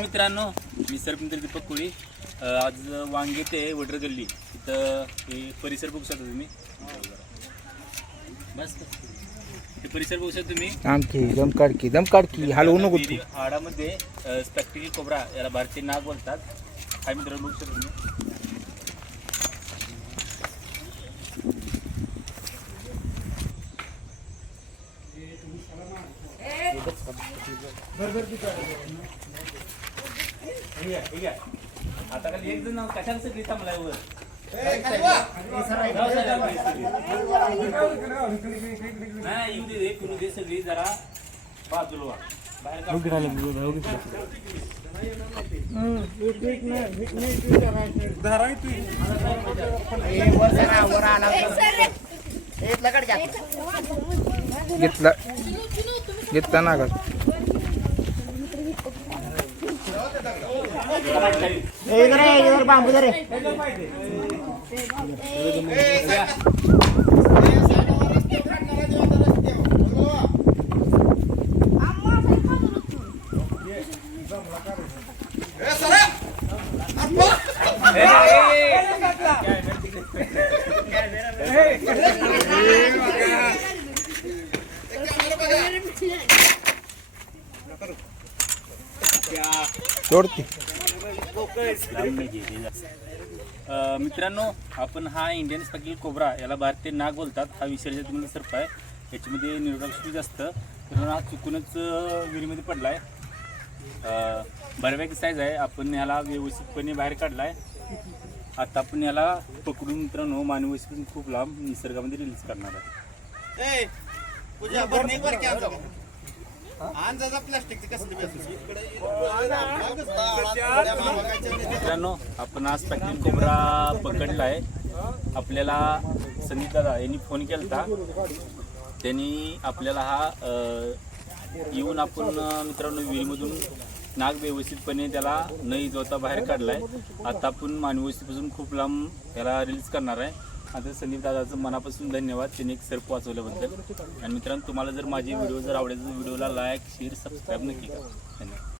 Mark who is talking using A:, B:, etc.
A: मित्रांनो मी सरपंच दीपक कोळी. आज वांगे ते वडर गल्ली. इथं हे परिसर बघू शकता तुम्ही. बस. हे परिसर बघू शकता तुम्ही.
B: आमची दम काढकी दम काढकी हलवू नको तू.
A: हाडामध्ये स्पॅक्टिकल कोबरा याला भारतीय नाग बोलतात. हा मित्रांनो बघू शकता तुम्ही हे घ्या, हे घ्या. आता खाली एक जण कशाला सगळी थांबलाय वर नाही येऊ दे रे, फिरू दे सगळी जरा बाजूला काढ.
B: घेतला घेतला ना का
C: बांबू जरे
B: सोडती
A: मित्रांनो आपण हा इंडियन स्पॅकिल कोबरा याला भारतीय नाग बोलतात. हा विसर्जन सर्प आहे याच्यामध्ये न्यूरोटॉक्सिक असतं. तर हा चुकूनच विहिरीमध्ये पडला आहे बऱ्यापैकी साईज आहे. आपण याला व्यवस्थितपणे बाहेर काढला आहे आता आपण याला पकडून मित्रांनो मानवी खूप लांब निसर्गामध्ये रिलीज करणार आहे मित्रांनो आपण आज पॅकिंग कोबरा पकडला आहे. आपल्याला संदीप दादा यांनी फोन केला होता त्यांनी आपल्याला हा येऊन आपण मित्रांनो विहिरीमधून नाग व्यवस्थितपणे त्याला न इजवता बाहेर काढलाय. आता आपण मानवस्तीपासून खूप लांब त्याला रिलीज करणार आहे. आता संदीप दादाचं मनापासून धन्यवाद. त्यांनी एक सर्प वाचवल्याबद्दल आणि मित्रांनो तुम्हाला जर माझे व्हिडिओ जर आवडेल तर व्हिडिओला लाईक शेअर सबस्क्राईब नक्की करा. धन्यवाद.